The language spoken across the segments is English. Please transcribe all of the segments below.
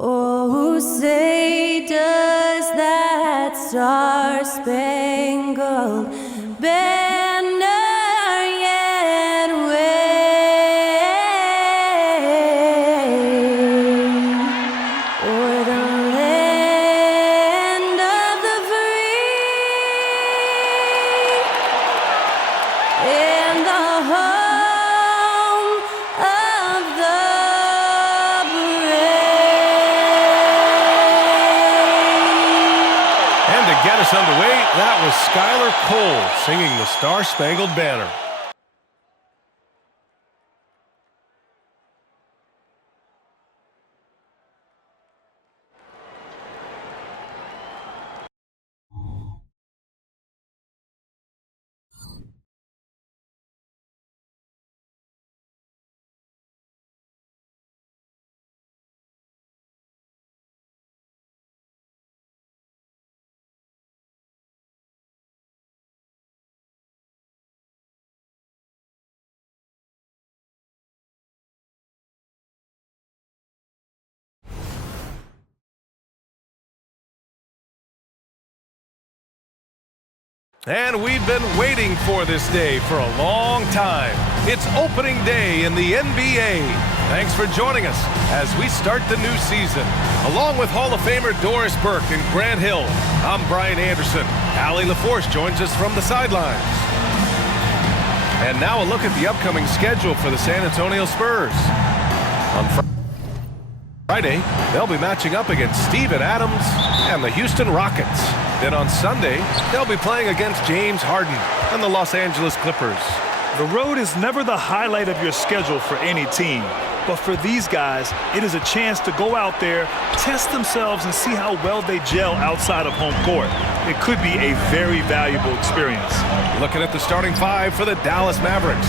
Oh, say does that star-spangled banner yet wave o'er the land of the free and the home of the get us underway, that was Skylar Cole singing the Star-Spangled Banner. And we've been waiting for this day for a long time. It's opening day in the NBA. Thanks for joining us as we start the new season. Along with Hall of Famer Doris Burke and Grant Hill, I'm Brian Anderson. Allie LaForce joins us from the sidelines. And now a look at the upcoming schedule for the San Antonio Spurs. On Friday, they'll be matching up against Steven Adams and the Houston Rockets. Then on Sunday, they'll be playing against James Harden and the Los Angeles Clippers. The road is never the highlight of your schedule for any team. But for these guys, it is a chance to go out there, test themselves, and see how well they gel outside of home court. It could be a very valuable experience. Looking at the starting five for the Dallas Mavericks.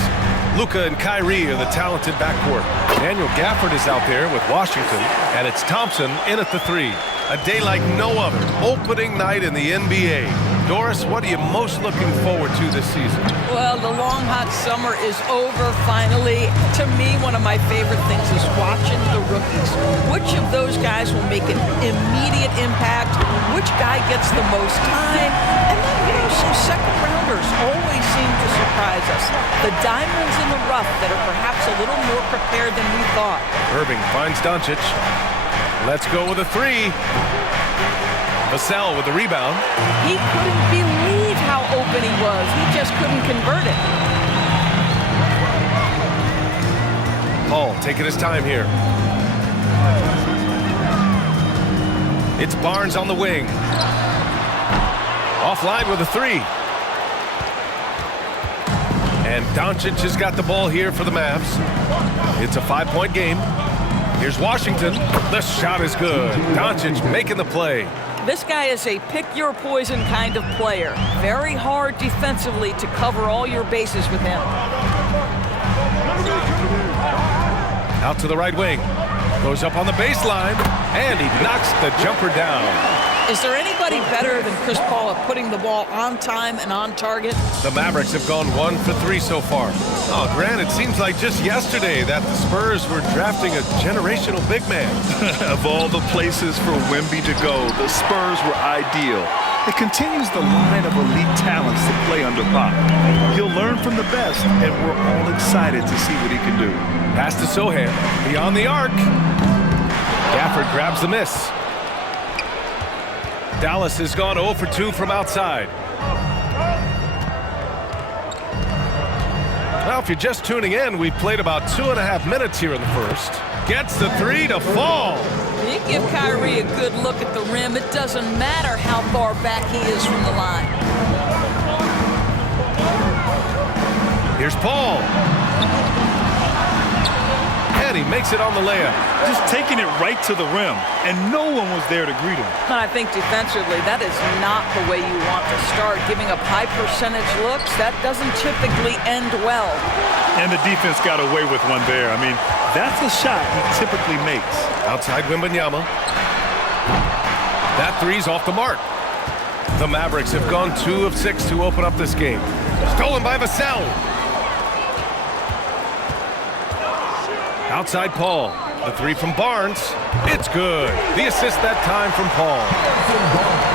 Luka and Kyrie are the talented backcourt. Daniel Gafford is out there with Washington, and it's Thompson in at the three. A day like no other, opening night in the NBA. Doris, what are you most looking forward to this season? Well, the long, hot summer is over, finally. To me, one of my favorite things is watching the rookies. Which of those guys will make an immediate impact? Which guy gets the most time? And then, some second-rounders always seem to surprise us. The diamonds in the rough that are perhaps a little more prepared than we thought. Irving finds Doncic. Let's go with a three. Vassell with the rebound. He couldn't believe how open he was. He just couldn't convert it. Paul taking his time here. It's Barnes on the wing. Offline with a three. And Doncic has got the ball here for the Mavs. It's a 5-point game. Here's Washington. The shot is good. Doncic making the play. This guy is a pick-your-poison kind of player. Very hard defensively to cover all your bases with him. Out to the right wing. Goes up on the baseline. And he knocks the jumper down. Is there anybody better than Chris Paul at putting the ball on time and on target? The Mavericks have gone 1 for 3 so far. Oh, Grant, it seems like just yesterday that the Spurs were drafting a generational big man. Of all the places for Wemby to go, the Spurs were ideal. It continues the line of elite talents to play under Pop. He'll learn from the best, and we're all excited to see what he can do. Pass to Sohan, beyond the arc. Gafford grabs the miss. Dallas has gone 0 for 2 from outside. Well, if you're just tuning in, we've played about 2.5 minutes here in the first. Gets the three to fall. You give Kyrie a good look at the rim. It doesn't matter how far back he is from the line. Here's Paul. And he makes it on the layup. Just taking it right to the rim, and no one was there to greet him. And I think defensively, that is not the way you want to start. Giving up high percentage looks, that doesn't typically end well. And the defense got away with one there. I mean, that's a shot he typically makes. Outside Wembanyama. That three's off the mark. The Mavericks have gone 2 of 6 to open up this game. Stolen by Vassell. Outside Paul. The three from Barnes. It's good. The assist that time from Paul.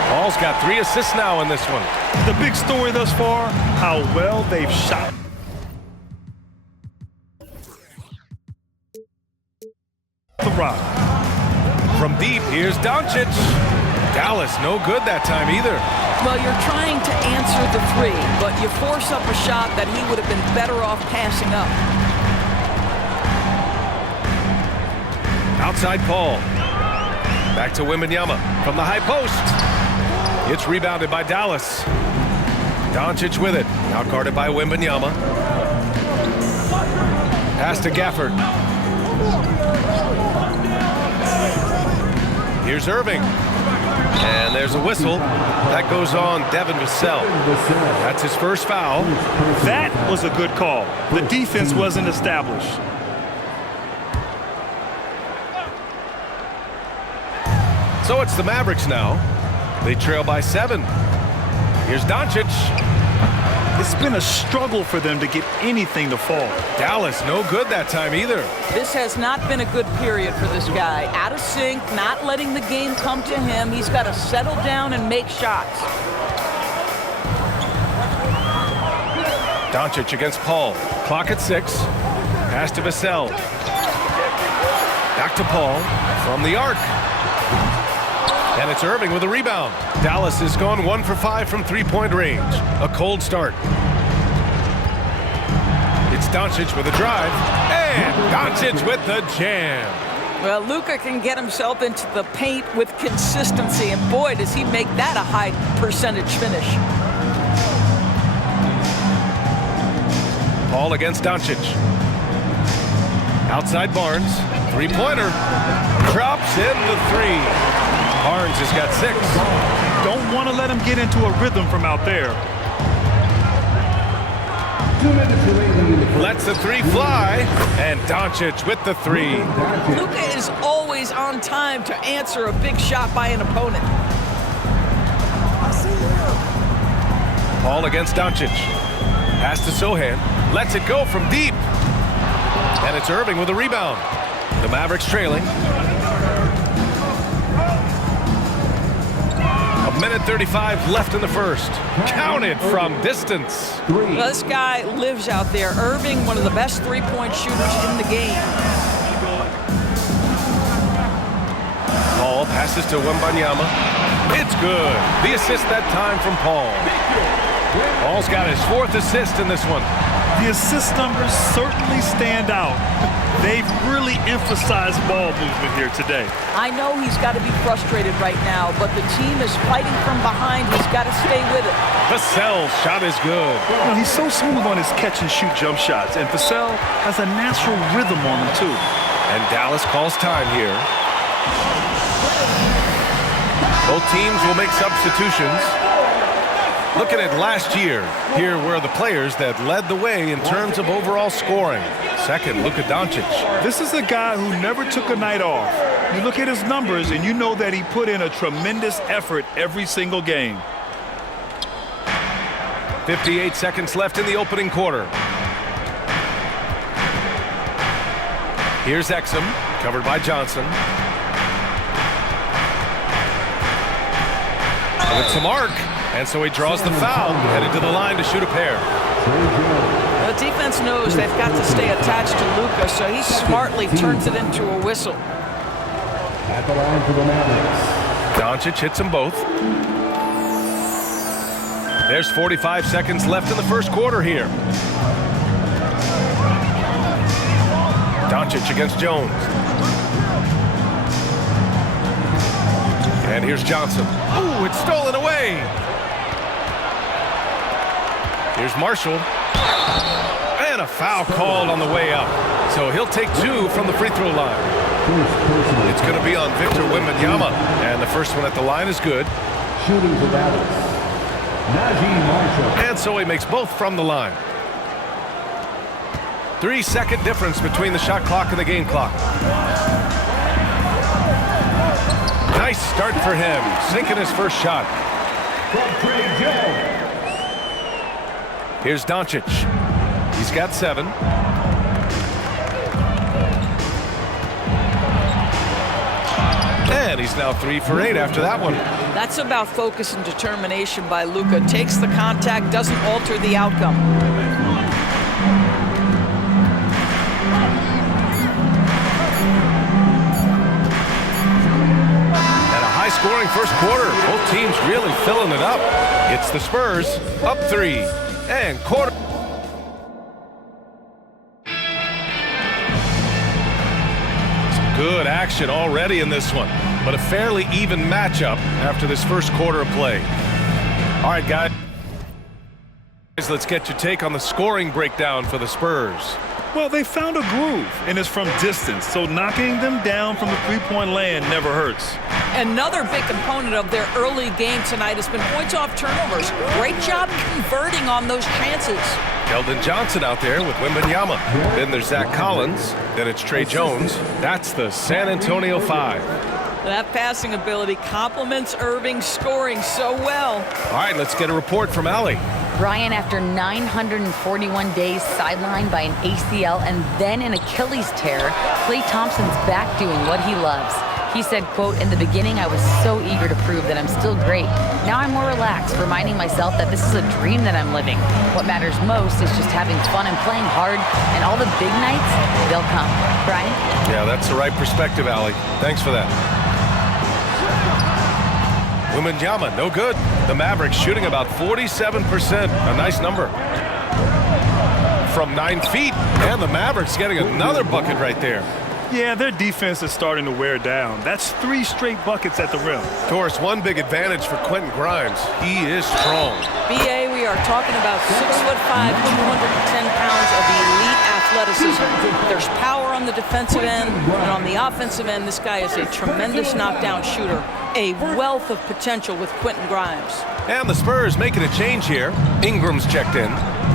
Paul's got 3 assists now in this one. The big story thus far, how well they've shot. The rock. From deep, here's Doncic. Dallas, no good that time either. Well, you're trying to answer the three, but you force up a shot that he would have been better off passing up. Outside Paul. Back to Wembanyama from the high post. It's rebounded by Dallas. Doncic with it. Now guarded by Wembanyama. Pass to Gafford. Here's Irving. And there's a whistle. That goes on Devin Vassell. That's his first foul. That was a good call. The defense wasn't established. So it's the Mavericks now. They trail by 7. Here's Doncic. It's been a struggle for them to get anything to fall. Dallas, no good that time either. This has not been a good period for this guy. Out of sync, not letting the game come to him. He's got to settle down and make shots. Doncic against Paul. Clock at 6. Pass to Vassell. Back to Paul from the arc. And it's Irving with a rebound. Dallas has gone 1 for 5 from three-point range. A cold start. It's Doncic with a drive. And Doncic with the jam. Well, Luka can get himself into the paint with consistency, and boy, does he make that a high percentage finish. Paul against Doncic. Outside Barnes. Three-pointer. Drops in the 3. Barnes has got 6. Don't want to let him get into a rhythm from out there. Lets the 3 fly. And Doncic with the 3. Luka is always on time to answer a big shot by an opponent. Paul against Doncic. Pass to Sohan. Lets it go from deep. And it's Irving with a rebound. The Mavericks trailing. A minute 35 left in the first. Counted from distance. Well, this guy lives out there. Irving, one of the best three-point shooters in the game. Paul passes to Wembanyama. It's good. The assist that time from Paul. Paul's got his 4th assist in this one. The assist numbers certainly stand out. They've really emphasized ball movement here today. I know he's got to be frustrated right now, but the team is fighting from behind. He's got to stay with it. Vassell's shot is good. You know, he's so smooth on his catch-and-shoot jump shots, and Vassell has a natural rhythm on him, too. And Dallas calls time here. Both teams will make substitutions. Looking at last year, here were the players that led the way in terms of overall scoring. Second, Luka Doncic. This is a guy who never took a night off. You look at his numbers, and you know that he put in a tremendous effort every single game. 58 seconds left in the opening quarter. Here's Exum, covered by Johnson. It's a mark. And so he draws the foul, headed to the line to shoot a pair. The defense knows they've got to stay attached to Luka, so he smartly turns it into a whistle. At the line for the Mavericks. Doncic hits them both. There's 45 seconds left in the first quarter here. Doncic against Jones. And here's Johnson. Ooh, it's stolen away. Here's Marshall. And a foul called on the way up. So he'll take 2 from the free throw line. It's going to be on Victor Wembanyama. And the first one at the line is good. Shooting for Dallas. Najee Marshall. And so he makes both from the line. 3-second difference between the shot clock and the game clock. Nice start for him, sinking his first shot. Here's Doncic. He's got 7. And he's now 3 for 8 after that one. That's about focus and determination by Luka. Takes the contact, doesn't alter the outcome. Scoring first quarter. Both teams really filling it up. It's the Spurs up 3 and quarter. Some good action already in this one, but a fairly even matchup after this first quarter of play. All right, guys, let's get your take on the scoring breakdown for the Spurs. Well, they found a groove, and it's from distance, so knocking them down from the three-point land never hurts. Another big component of their early game tonight has been points off turnovers. Great job converting on those chances. Keldon Johnson out there with Wembanyama. Then there's Zach Collins. Then it's Trey Jones. That's the San Antonio 5. That passing ability complements Irving's scoring so well. All right, let's get a report from Allie. Brian, after 941 days sidelined by an ACL and then an Achilles tear, Klay Thompson's back doing what he loves. He said, quote, "In the beginning, I was so eager to prove that I'm still great. Now I'm more relaxed, reminding myself that this is a dream that I'm living. What matters most is just having fun and playing hard, and all the big nights, they'll come." Brian? Yeah, that's the right perspective, Allie. Thanks for that. Wembanyama, no good. The Mavericks shooting about 47%. A nice number. From 9 feet, and the Mavericks getting another bucket right there. Yeah, their defense is starting to wear down. That's 3 straight buckets at the rim. Of course, one big advantage for Quentin Grimes. He is strong. BA, we are talking about 6'5", 210 pounds of elite athleticism. There's power on the defensive end, and on the offensive end, this guy is a tremendous knockdown shooter. A wealth of potential with Quentin Grimes. And the Spurs making a change here. Ingram's checked in.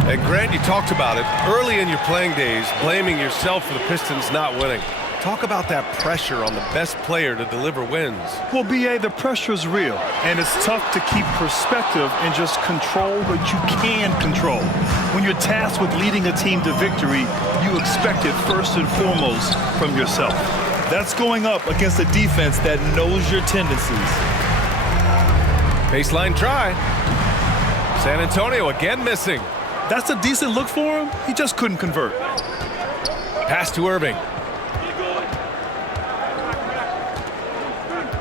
And Grant, you talked about it early in your playing days, blaming yourself for the Pistons not winning. Talk about that pressure on the best player to deliver wins. Well, BA, the pressure is real, and it's tough to keep perspective and just control what you can control. When you're tasked with leading a team to victory, you expect it first and foremost from yourself. That's going up against a defense that knows your tendencies. Baseline try. San Antonio again missing. That's a decent look for him. He just couldn't convert. Pass to Irving.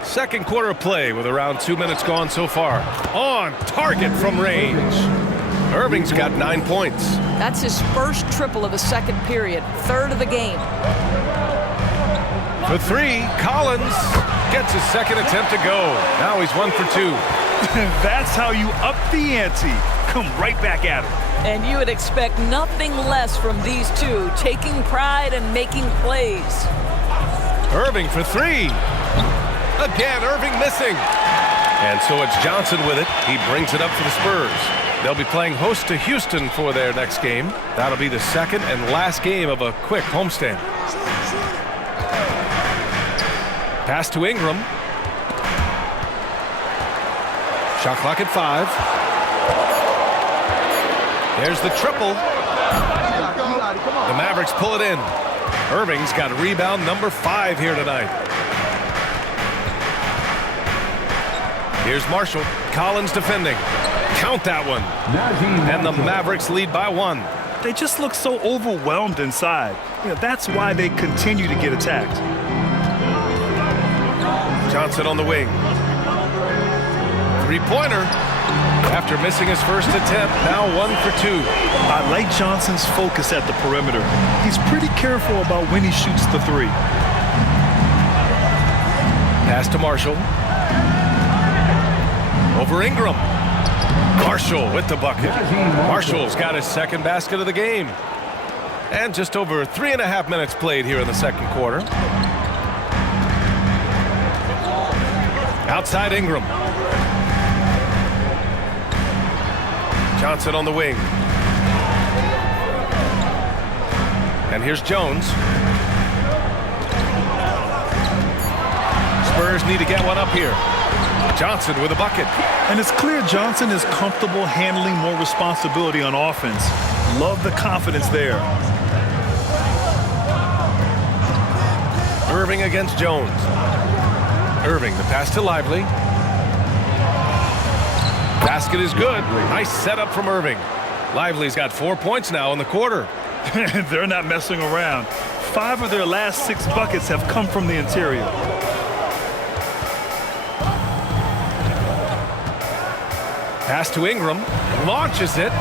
Second quarter of play with around 2 minutes gone so far. On target from range. Irving's got 9 points. That's his first triple of the second period, third of the game. For 3, Collins gets his second attempt to go. Now he's 1 for 2. That's how you up the ante. Come right back at him. And you would expect nothing less from these two, taking pride and making plays. Irving for 3. Again, Irving missing. And so it's Johnson with it. He brings it up for the Spurs. They'll be playing host to Houston for their next game. That'll be the second and last game of a quick homestand. Pass to Ingram. Shot clock at 5. There's the triple. The Mavericks pull it in. Irving's got rebound number 5 here tonight. Here's Marshall. Collins defending. Count that one. And the Mavericks lead by 1. They just look so overwhelmed inside. You know, that's why they continue to get attacked. Johnson on the wing. Three-pointer. After missing his first attempt, now 1 for 2. I like Johnson's focus at the perimeter. He's pretty careful about when he shoots the 3. Pass to Marshall. Over Ingram. Marshall with the bucket. Marshall's got his second basket of the game. And just over 3.5 minutes played here in the second quarter. Outside Ingram. Johnson on the wing. And here's Jones. Spurs need to get one up here. Johnson with a bucket. And it's clear Johnson is comfortable handling more responsibility on offense. Love the confidence there. Irving against Jones. Irving, the pass to Lively. Basket is good. Nice setup from Irving. Lively's got 4 points now in the quarter. They're not messing around. 5 of their last 6 buckets have come from the interior. Pass to Ingram. Launches it.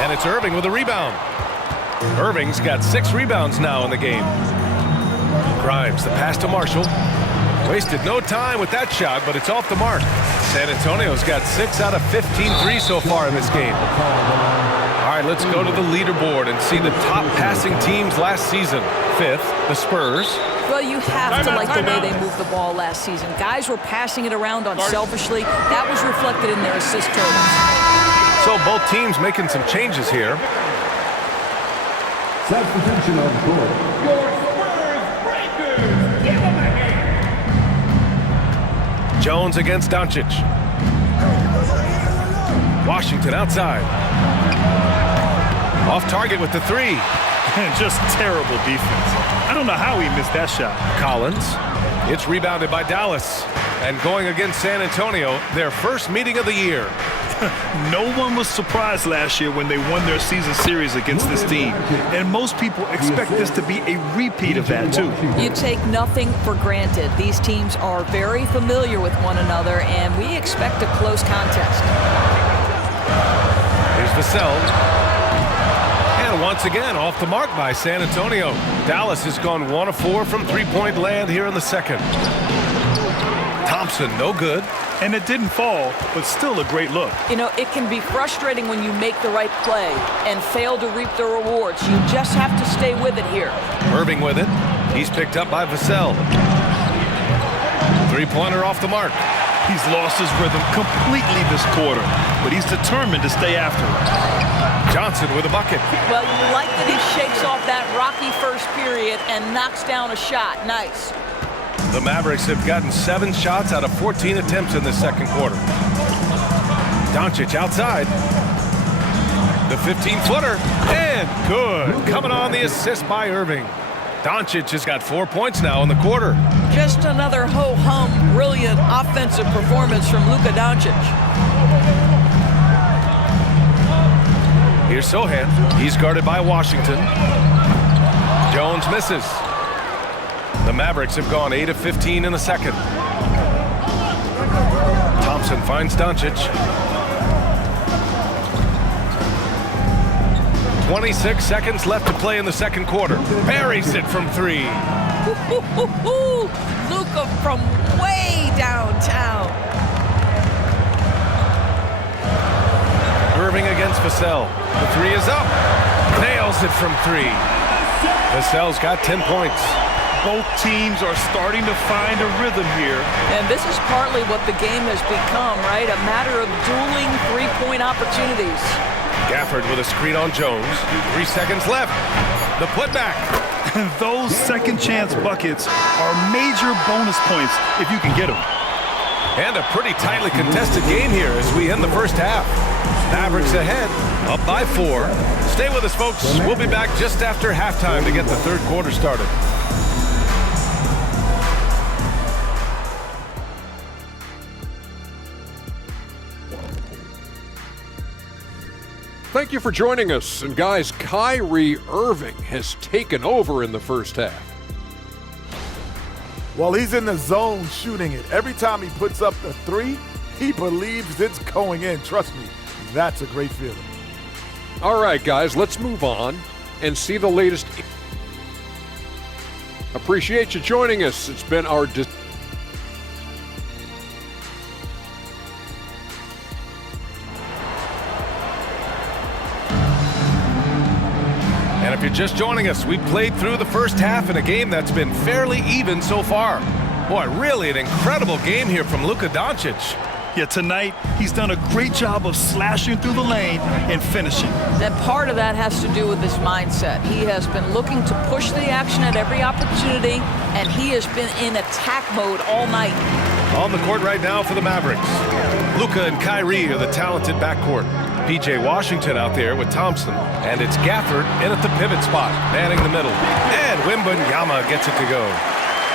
And it's Irving with a rebound. Irving's got 6 rebounds now in the game. Grimes, the pass to Marshall. Wasted no time with that shot, but it's off the mark. San Antonio's got 6 out of 15 threes so far in this game. All right, let's go to the leaderboard and see the top passing teams last season. 5th, the Spurs. Well, you have to like the way they moved the ball last season. Guys were passing it around unselfishly. That was reflected in their assist totals. So both teams making some changes here. Substitution on the court. Your Spurs breakers. Give them a hand. Jones against Doncic. Washington outside. Off target with the 3. Just terrible defense. I don't know how he missed that shot. Collins. It's rebounded by Dallas. And going against San Antonio, their first meeting of the year. No one was surprised last year when they won their season series against this team. And most people expect this to be a repeat of that, too. You take nothing for granted. These teams are very familiar with one another, and we expect a close contest. Here's Vassell. And once again, off the mark by San Antonio. Dallas has gone 1 of 4 from three-point land here in the second. Thompson, no good. And it didn't fall, but still a great look. You know, it can be frustrating when you make the right play and fail to reap the rewards. You just have to stay with it here. Irving with it. He's picked up by Vassell. Three-pointer off the mark. He's lost his rhythm completely this quarter, but he's determined to stay after it. Johnson with a bucket. Well, you like that he shakes off that rocky first period and knocks down a shot. Nice. The Mavericks have gotten 7 shots out of 14 attempts in the second quarter. Doncic outside. The 15-footer. And good. Coming on the assist by Irving. Doncic has got 4 points now in the quarter. Just another ho-hum, brilliant offensive performance from Luka Doncic. Here's Sohan. He's guarded by Washington. Jones misses. The Mavericks have gone 8 of 15 in the second. Thompson finds Doncic. 26 seconds left to play in the second quarter. Buries it from 3. Luka from way downtown. Irving against Vassell. The 3 is up. Nails it from 3. Vassell's got 10 points. Both teams are starting to find a rhythm here. And this is partly what the game has become, right? A matter of dueling three-point opportunities. Gafford with a screen on Jones. 3 seconds left. The putback. Those second chance buckets are major bonus points if you can get them. And a pretty tightly contested game here as we end the first half. Mavericks ahead, up by 4. Stay with us, folks. We'll be back just after halftime to get the third quarter started. Thank you for joining us. And guys, Kyrie Irving has taken over in the first half. Well, he's in the zone shooting it. Every time he puts up the 3, he believes it's going in. Trust me, that's a great feeling. All right, guys, let's move on and see the latest. Appreciate you joining us. It's been our And if you're just joining us, we played through the first half in a game that's been fairly even so far. Boy, really an incredible game here from Luka Doncic. Yeah, tonight he's done a great job of slashing through the lane and finishing. And part of that has to do with his mindset. He has been looking to push the action at every opportunity, and he has been in attack mode all night. On the court right now for the Mavericks. Luka and Kyrie are the talented backcourt. P.J. Washington out there with Thompson. And it's Gafford in at the pivot spot, manning the middle. And Wembanyama gets it to go.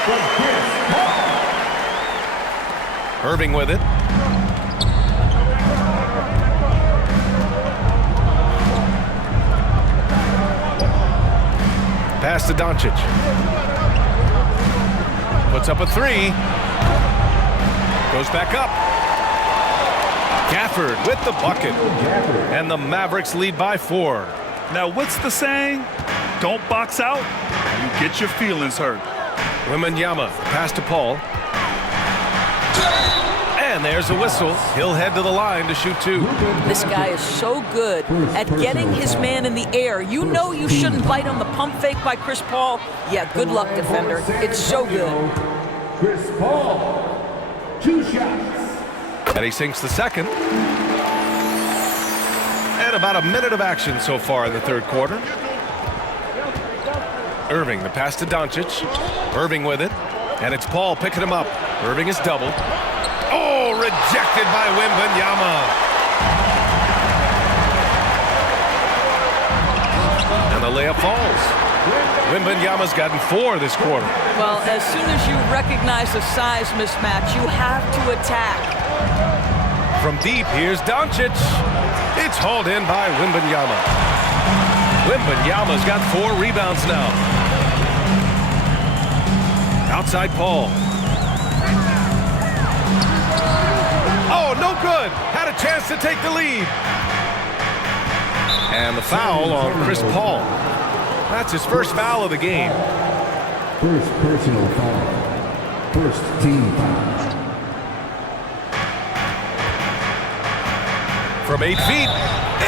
from Chris Paul. Irving with it. Pass to Doncic. Puts up a three. Goes back up. Gafford with the bucket. And the Mavericks lead by 4. Now, what's the saying? Don't box out, you get your feelings hurt. Wembanyama, pass to Paul. And there's a whistle. He'll head to the line to shoot 2. This guy is so good at getting his man in the air. You know you shouldn't bite on the pump fake by Chris Paul. Yeah, good luck, defender. It's so good. Chris Paul, 2 shots. And he sinks the second. And about a minute of action so far in the third quarter. Irving, the pass to Doncic. Irving with it. And it's Paul picking him up. Irving is doubled. Oh, rejected by Wembanyama. And the layup falls. Wembanyama's gotten 4 this quarter. Well, as soon as you recognize the size mismatch, you have to attack. From deep, here's Doncic. It's hauled in by Wembanyama. Wembanyama's got 4 rebounds now. Outside Paul. Oh, no good. Had a chance to take the lead. And the foul on Chris Paul. That's his first foul of the game. First personal foul. First team foul. From 8 feet,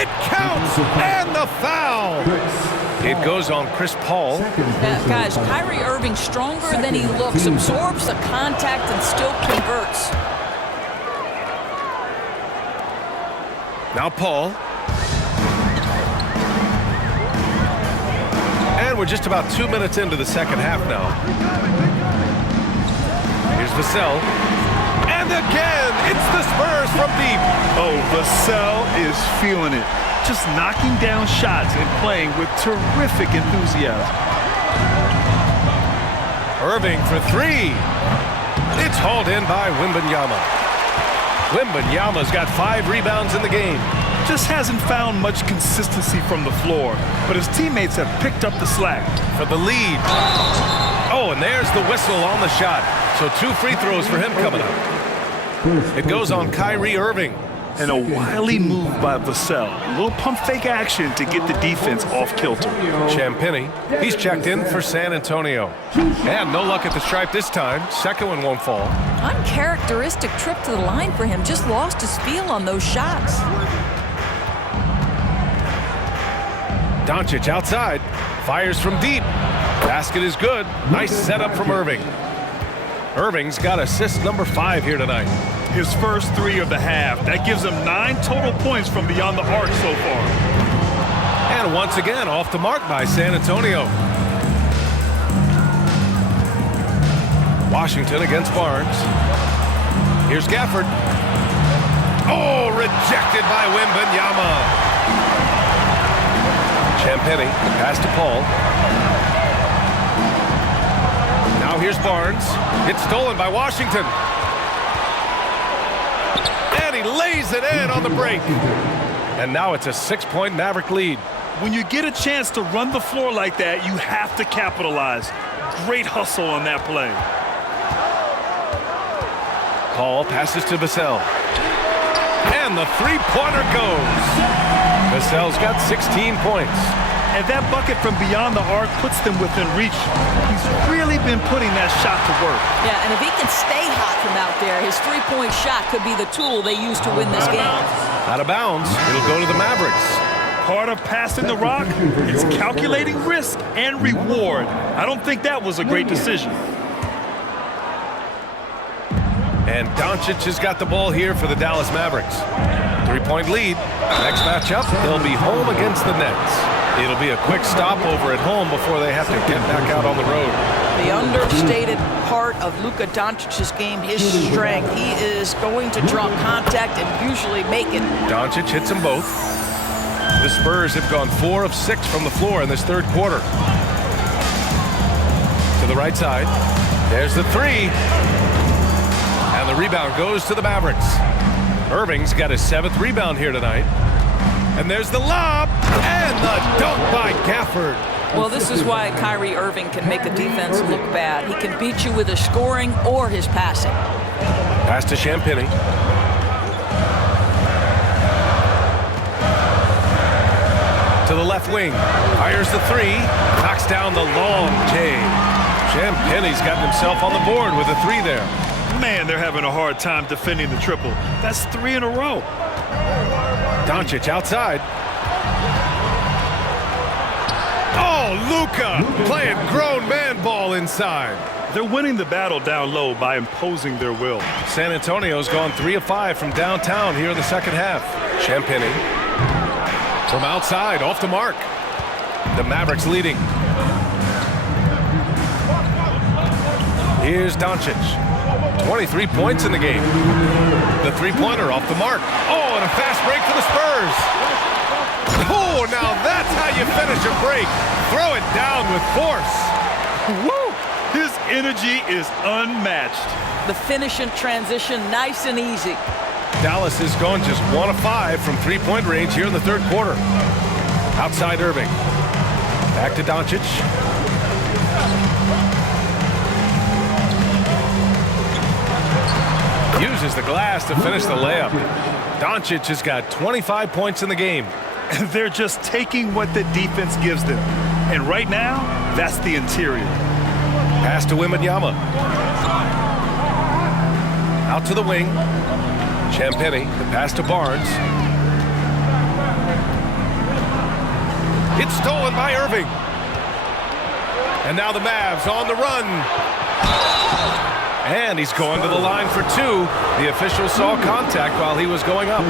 it counts, and the foul. It goes on Chris Paul. Guys, Kyrie Irving stronger than he looks, absorbs the contact and still converts. Now Paul. And we're just about 2 minutes into the second half now. Here's Vassell. And again, it's the Spurs from deep. Oh, Vassell is feeling it. Just knocking down shots and playing with terrific enthusiasm. Irving for 3. It's hauled in by Wembanyama. Wembanyama's got 5 rebounds in the game. Just hasn't found much consistency from the floor, but his teammates have picked up the slack. For the lead. Oh, and there's the whistle on the shot. So 2 free throws for him coming up. It goes on Kyrie Irving. And a wily move by Vassell. A little pump fake action to get the defense off kilter. Champagny, he's checked in for San Antonio. And no luck at the stripe this time. Second one won't fall. Uncharacteristic trip to the line for him. Just lost his feel on those shots. Doncic outside. Fires from deep. Basket is good. Nice setup from Irving. Irving's got assist number 5 here tonight. His first 3 of the half. That gives him 9 total points from beyond the arc so far. And once again, off the mark by San Antonio. Washington against Barnes. Here's Gafford. Oh, rejected by Wembanyama. Champagny, pass to Paul. Now here's Barnes. It's stolen by Washington. And he lays it in on the break. And now it's a 6-point Maverick lead. When you get a chance to run the floor like that, you have to capitalize. Great hustle on that play. Paul passes to Vassell. And the 3-pointer goes. Vassell's got 16 points. And that bucket from beyond the arc puts them within reach. He's really been putting that shot to work. Yeah, and if he can stay hot from out there, his 3-point shot could be the tool they use to win this game. Out of bounds, it'll go to the Mavericks. Part of passing the rock, it's calculating risk and reward. I don't think that was a great decision. And Doncic has got the ball here for the Dallas Mavericks. 3-point lead. Next matchup, they'll be home against the Nets. It'll be a quick stopover at home before they have to get back out on the road. The understated part of Luka Doncic's game, his strength. He is going to draw contact and usually make it. Doncic hits them both. The Spurs have gone 4 of 6 from the floor in this third quarter. To the right side. There's the three. And the rebound goes to the Mavericks. Irving's got his 7th rebound here tonight. And there's the lob and the dunk by Gafford. Well, this is why Kyrie Irving can make a defense look bad. He can beat you with his scoring or his passing. Pass to Champagny. To the left wing. Fires the three. Knocks down the long J. Champagny's gotten himself on the board with a 3 there. Man, they're having a hard time defending the triple. That's 3 in a row. Doncic outside. Oh, Luka playing grown man ball inside. They're winning the battle down low by imposing their will. San Antonio's gone 3 of 5 from downtown here in the second half. Champagny from outside, off the mark. The Mavericks leading. Here's Doncic. 23 points in the game. The three-pointer off the mark. Oh, and a fast break for the Spurs. Oh, now that's how you finish a break. Throw it down with force. Woo! His energy is unmatched. The finish and transition, nice and easy. Dallas has gone just 1 of 5 from three-point range here in the third quarter. Outside Irving. Back to Doncic. Uses the glass to finish the layup. Doncic has got 25 points in the game. They're just taking what the defense gives them. And right now, that's the interior. Pass to Wembanyama. Out to the wing. Champagny, the pass to Barnes. It's stolen by Irving. And now the Mavs on the run. And he's going to the line for 2. The official saw contact while he was going up.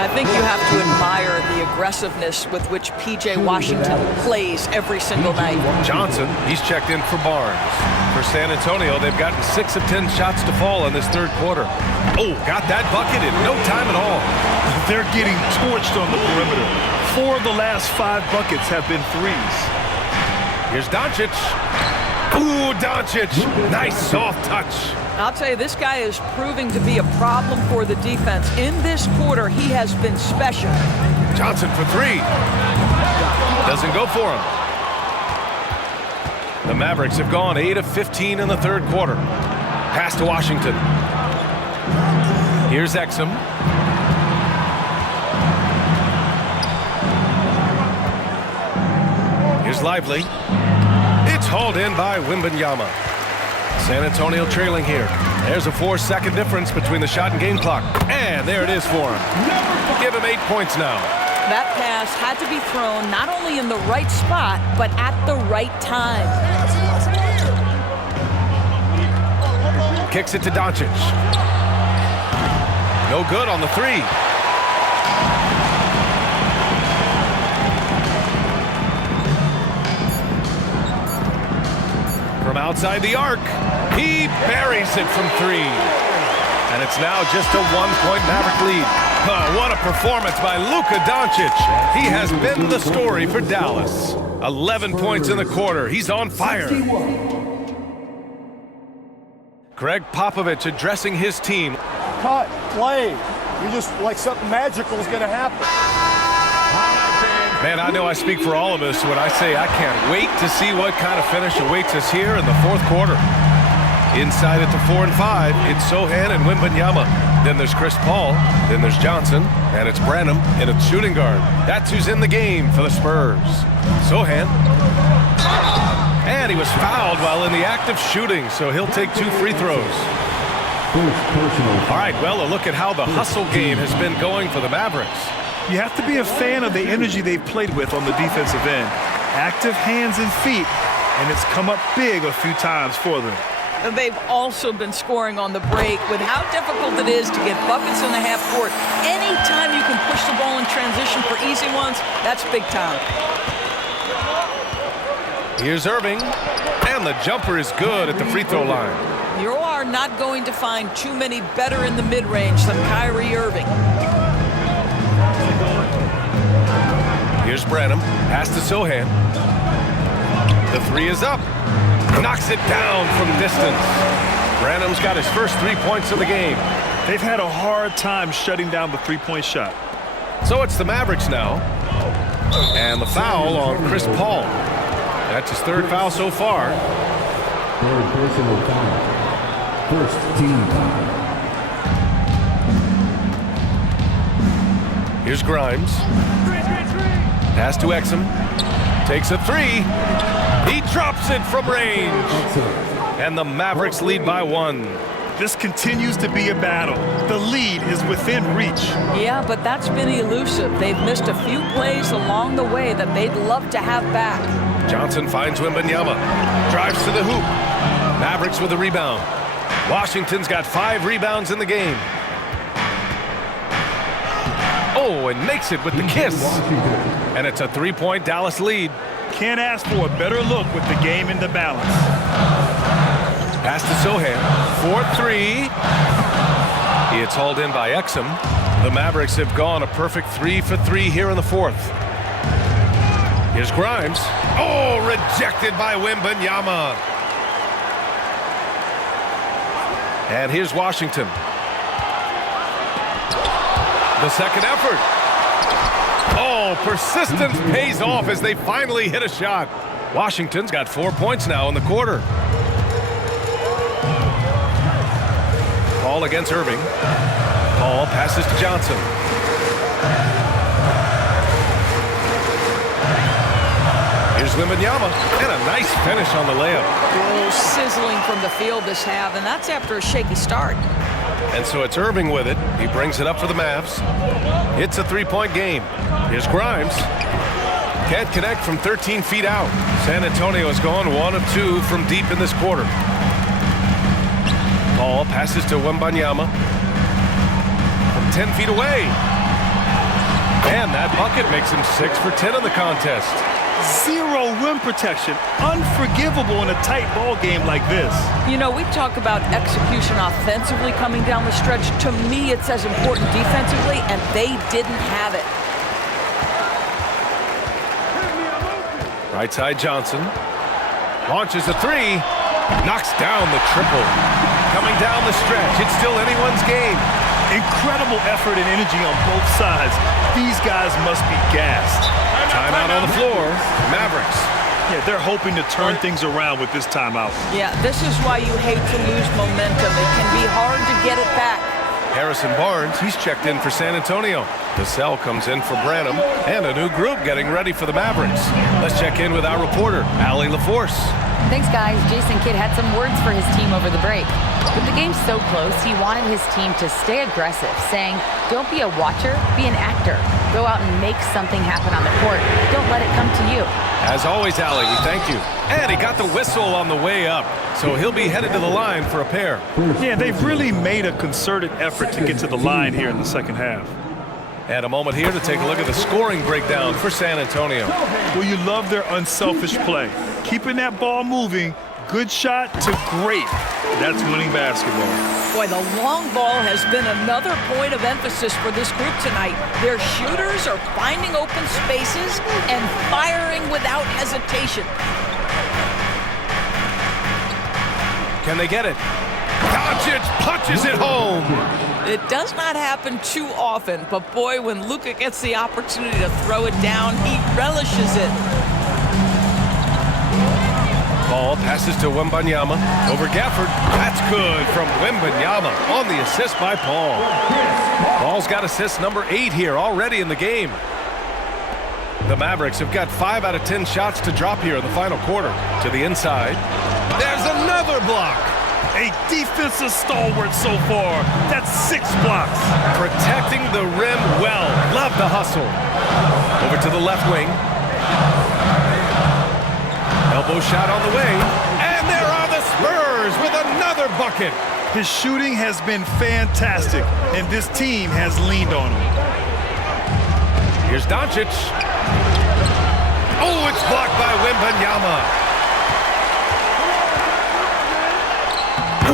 I think you have to admire the aggressiveness with which P.J. Washington plays every single night. Johnson, he's checked in for Barnes. For San Antonio, they've gotten 6 of 10 shots to fall in this third quarter. Oh, got that bucket in no time at all. They're getting torched on the perimeter. 4 of the last 5 buckets have been threes. Here's Doncic. Ooh, Doncic. Nice soft touch. I'll tell you, this guy is proving to be a problem for the defense. In this quarter, he has been special. Johnson for 3. Doesn't go for him. The Mavericks have gone 8 of 15 in the third quarter. Pass to Washington. Here's Exum. Here's Lively. It's hauled in by Wembanyama. San Antonio trailing here. There's a 4-second difference between the shot and game clock. And there it is for him. Give him 8 points now. That pass had to be thrown not only in the right spot, but at the right time. Kicks it to Doncic. No good on the 3. From outside the arc, he buries it from 3. And it's now just a 1-point Maverick lead. Oh, what a performance by Luka Doncic. He has been the story for Dallas. 11 points in the quarter. He's on fire. Greg Popovich addressing his team. Cut, play. You just like something magical is going to happen. Man, I know I speak for all of us when I say I can't wait to see what kind of finish awaits us here in the fourth quarter. Inside at the 4 and 5, it's Sohan and Wembanyama. Then there's Chris Paul, then there's Johnson, and it's Branham, and it's shooting guard. That's who's in the game for the Spurs. Sohan. And he was fouled while in the act of shooting, so he'll take 2 free throws. All right, well, a look at how the hustle game has been going for the Mavericks. You have to be a fan of the energy they've played with on the defensive end. Active hands and feet, and it's come up big a few times for them. And they've also been scoring on the break with how difficult it is to get buckets in the half court. Anytime you can push the ball in transition for easy ones, that's big time. Here's Irving, and the jumper is good at the free throw line. You are not going to find too many better in the mid-range than Kyrie Irving. Here's Branham, pass to Sohan. The 3 is up. knocks it down from distance. Branham's got his first 3 points of the game. They've had a hard time shutting down the three-point shot. So it's the Mavericks now. And the foul on Chris Paul. That's his third foul so far. Third personal foul. First team foul. Here's Grimes. Pass to Exum. Takes a three. He drops it from range. And the Mavericks lead by 1. This continues to be a battle. The lead is within reach. Yeah, but that's been elusive. They've missed a few plays along the way that they'd love to have back. Johnson finds Wembanyama. Drives to the hoop. Mavericks with a rebound. Washington's got 5 rebounds in the game. Oh, and makes it with the kiss. And it's a 3-point Dallas lead. Can't ask for a better look with the game in the balance. Pass to Sohan. 4-3. It's hauled in by Exum. The Mavericks have gone a perfect 3 for 3 here in the fourth. Here's Grimes. Oh, rejected by Wembanyama. And here's Washington. The second effort. Oh, persistence pays off as they finally hit a shot. Washington's got 4 points now in the quarter. Paul against Irving. Paul passes to Johnson. Here's Wembanyama, and a nice finish on the layup. Oh, sizzling from the field this half, and that's after a shaky start. And so it's Irving with it. He brings it up for the Mavs. It's a 3-point game. Here's Grimes. Can't connect from 13 feet out. San Antonio has gone 1 of 2 from deep in this quarter. Paul passes to Wembanyama from 10 feet away. And that bucket makes him 6 for 10 in the contest. Zero rim protection. Unforgivable in a tight ball game like this. You know, we talk about execution offensively coming down the stretch. To me, it's as important defensively, and they didn't have it. Right side Johnson. Launches a three. Knocks down the triple. Coming down the stretch. It's still anyone's game. Incredible effort and energy on both sides. These guys must be gassed. Timeout on the floor. Mavericks. Yeah, they're hoping to turn things around with this timeout. Yeah, this is why you hate to lose momentum. It can be hard to get it back. Harrison Barnes, he's checked in for San Antonio. Vassell comes in for Branham, and a new group getting ready for the Mavericks. Let's check in with our reporter, Allie LaForce. Thanks, guys. Jason Kidd had some words for his team over the break. With the game so close, he wanted his team to stay aggressive, saying, don't be a watcher, be an actor. Go out and make something happen on the court. Don't let it come to you. As always, Allie, we thank you. And he got the whistle on the way up, so he'll be headed to the line for a pair. Yeah, they've really made a concerted effort to get to the line here in the second half. And a moment here to take a look at the scoring breakdown for San Antonio. Well, you love their unselfish play. Keeping that ball moving, good shot to great. That's winning basketball. Boy, the long ball has been another point of emphasis for this group tonight. Their shooters are finding open spaces and firing without hesitation. Can they get it? Doncic punches it home. It does not happen too often, but boy, when Luka gets the opportunity to throw it down, he relishes it. Paul passes to Wembanyama over Gafford. That's good from Wembanyama on the assist by Paul. Paul's got assist number 8 here already in the game. The Mavericks have got 5 out of 10 shots to drop here in the final quarter. To the inside. There's another block. A defensive stalwart so far. That's 6 blocks. Protecting the rim well. Love the hustle. Over to the left wing. Elbow shot on the way. And there are the Spurs with another bucket. His shooting has been fantastic, and this team has leaned on him. Here's Doncic. Oh, it's blocked by Wembanyama.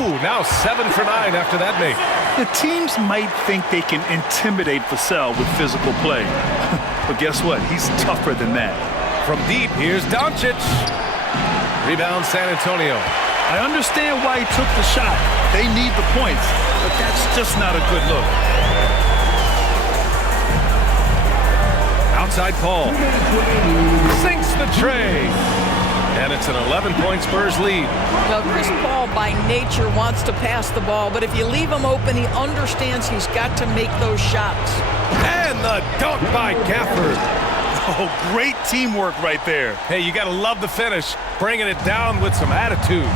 Ooh, now 7 for 9 after that make. The teams might think they can intimidate Vassell with physical play. But guess what? He's tougher than that. From deep, here's Doncic. Rebound San Antonio. I understand why he took the shot. They need the points, but that's just not a good look. Outside Paul. Sinks the tray. And it's an 11-point Spurs lead. Well, Chris Paul by nature wants to pass the ball, but if you leave him open, he understands he's got to make those shots. And the dunk by Gafford. Oh, great teamwork right there. Hey, you got to love the finish. Bringing it down with some attitude.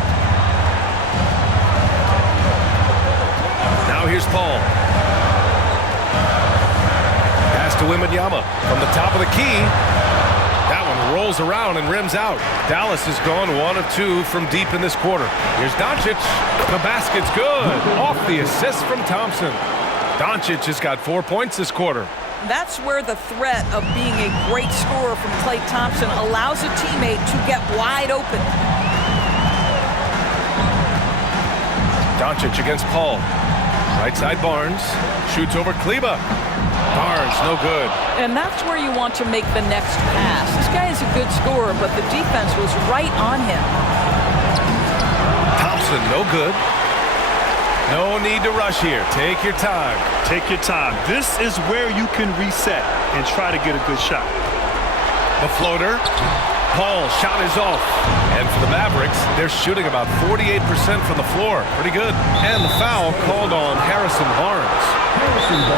Now here's Paul. Pass to Wembanyama from the top of the key. That one rolls around and rims out. Dallas has gone 1 of 2 from deep in this quarter. Here's Doncic. The basket's good. Off the assist from Thompson. Doncic has got 4 points this quarter. That's where the threat of being a great scorer from Klay Thompson allows a teammate to get wide open. Doncic against Paul. Right side Barnes. Shoots over Kleba. Barnes, no good. And that's where you want to make the next pass. This guy is a good scorer, but the defense was right on him. Thompson, no good. No need to rush here. Take your time. Take your time. This is where you can reset and try to get a good shot. The floater. Paul, shot is off. And for the Mavericks, they're shooting about 48% from the floor. Pretty good. And the foul called on Harrison Barnes.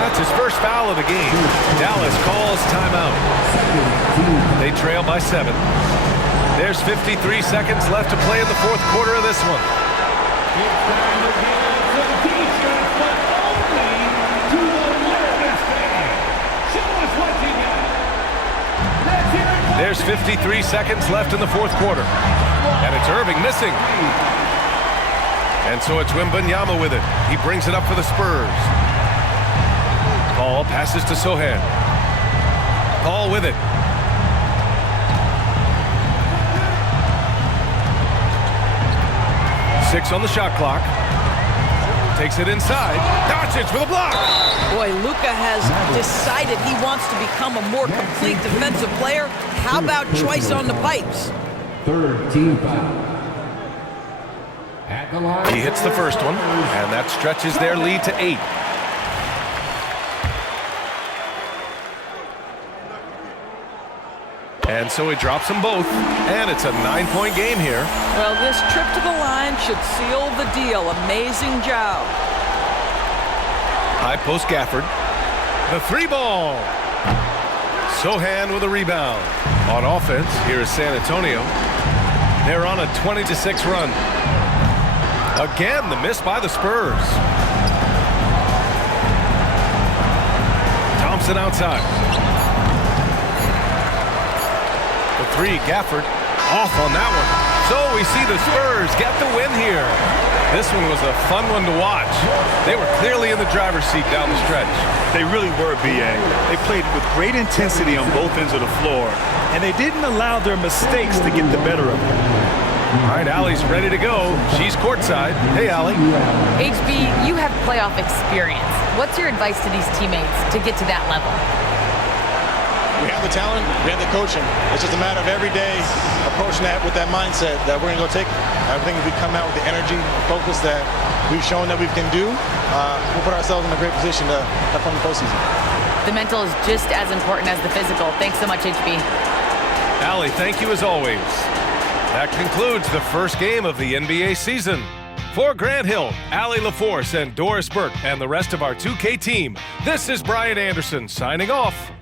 That's his first foul of the game. Dallas calls timeout. They trail by 7. There's 53 seconds left to play in the fourth quarter of this one. There's 53 seconds left in the fourth quarter. And it's Irving missing. And so it's Wembanyama with it. He brings it up for the Spurs. Paul passes to Sohan. Paul with it. Six on the shot clock. Takes it inside. Doncic with a block. Boy, Luka has decided he wants to become a more complete defensive player. How about twice on the pipes? Third team foul. At the line. He hits the first one, and that stretches their lead to 8. And so he drops them both, and it's a 9-point game here. Well, this trip to the line should seal the deal. Amazing job. High post Gafford. The 3-ball. Sohan with a rebound. On offense, here is San Antonio. They're on a 20-6 run. Again, the miss by the Spurs. Thompson outside. The 3, Gafford, off on that one. So we see the Spurs get the win here. This one was a fun one to watch. They were clearly in the driver's seat down the stretch. They really were, B.A. They played with great intensity on both ends of the floor, and they didn't allow their mistakes to get the better of them. All right, Allie's ready to go. She's courtside. Hey, Allie. HB, you have playoff experience. What's your advice to these teammates to get to that level? We have the talent, we have the coaching. It's just a matter of every day approaching that with that mindset that we're going to go take it. I think if we come out with the energy, focus that we've shown that we can do, we'll put ourselves in a great position to have fun in the postseason. The mental is just as important as the physical. Thanks so much, HB. Allie, thank you as always. That concludes the first game of the NBA season. For Grant Hill, Allie LaForce, and Doris Burke, and the rest of our 2K team, this is Brian Anderson signing off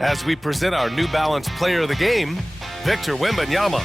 as we present our New Balance Player of the Game, Victor Wembanyama.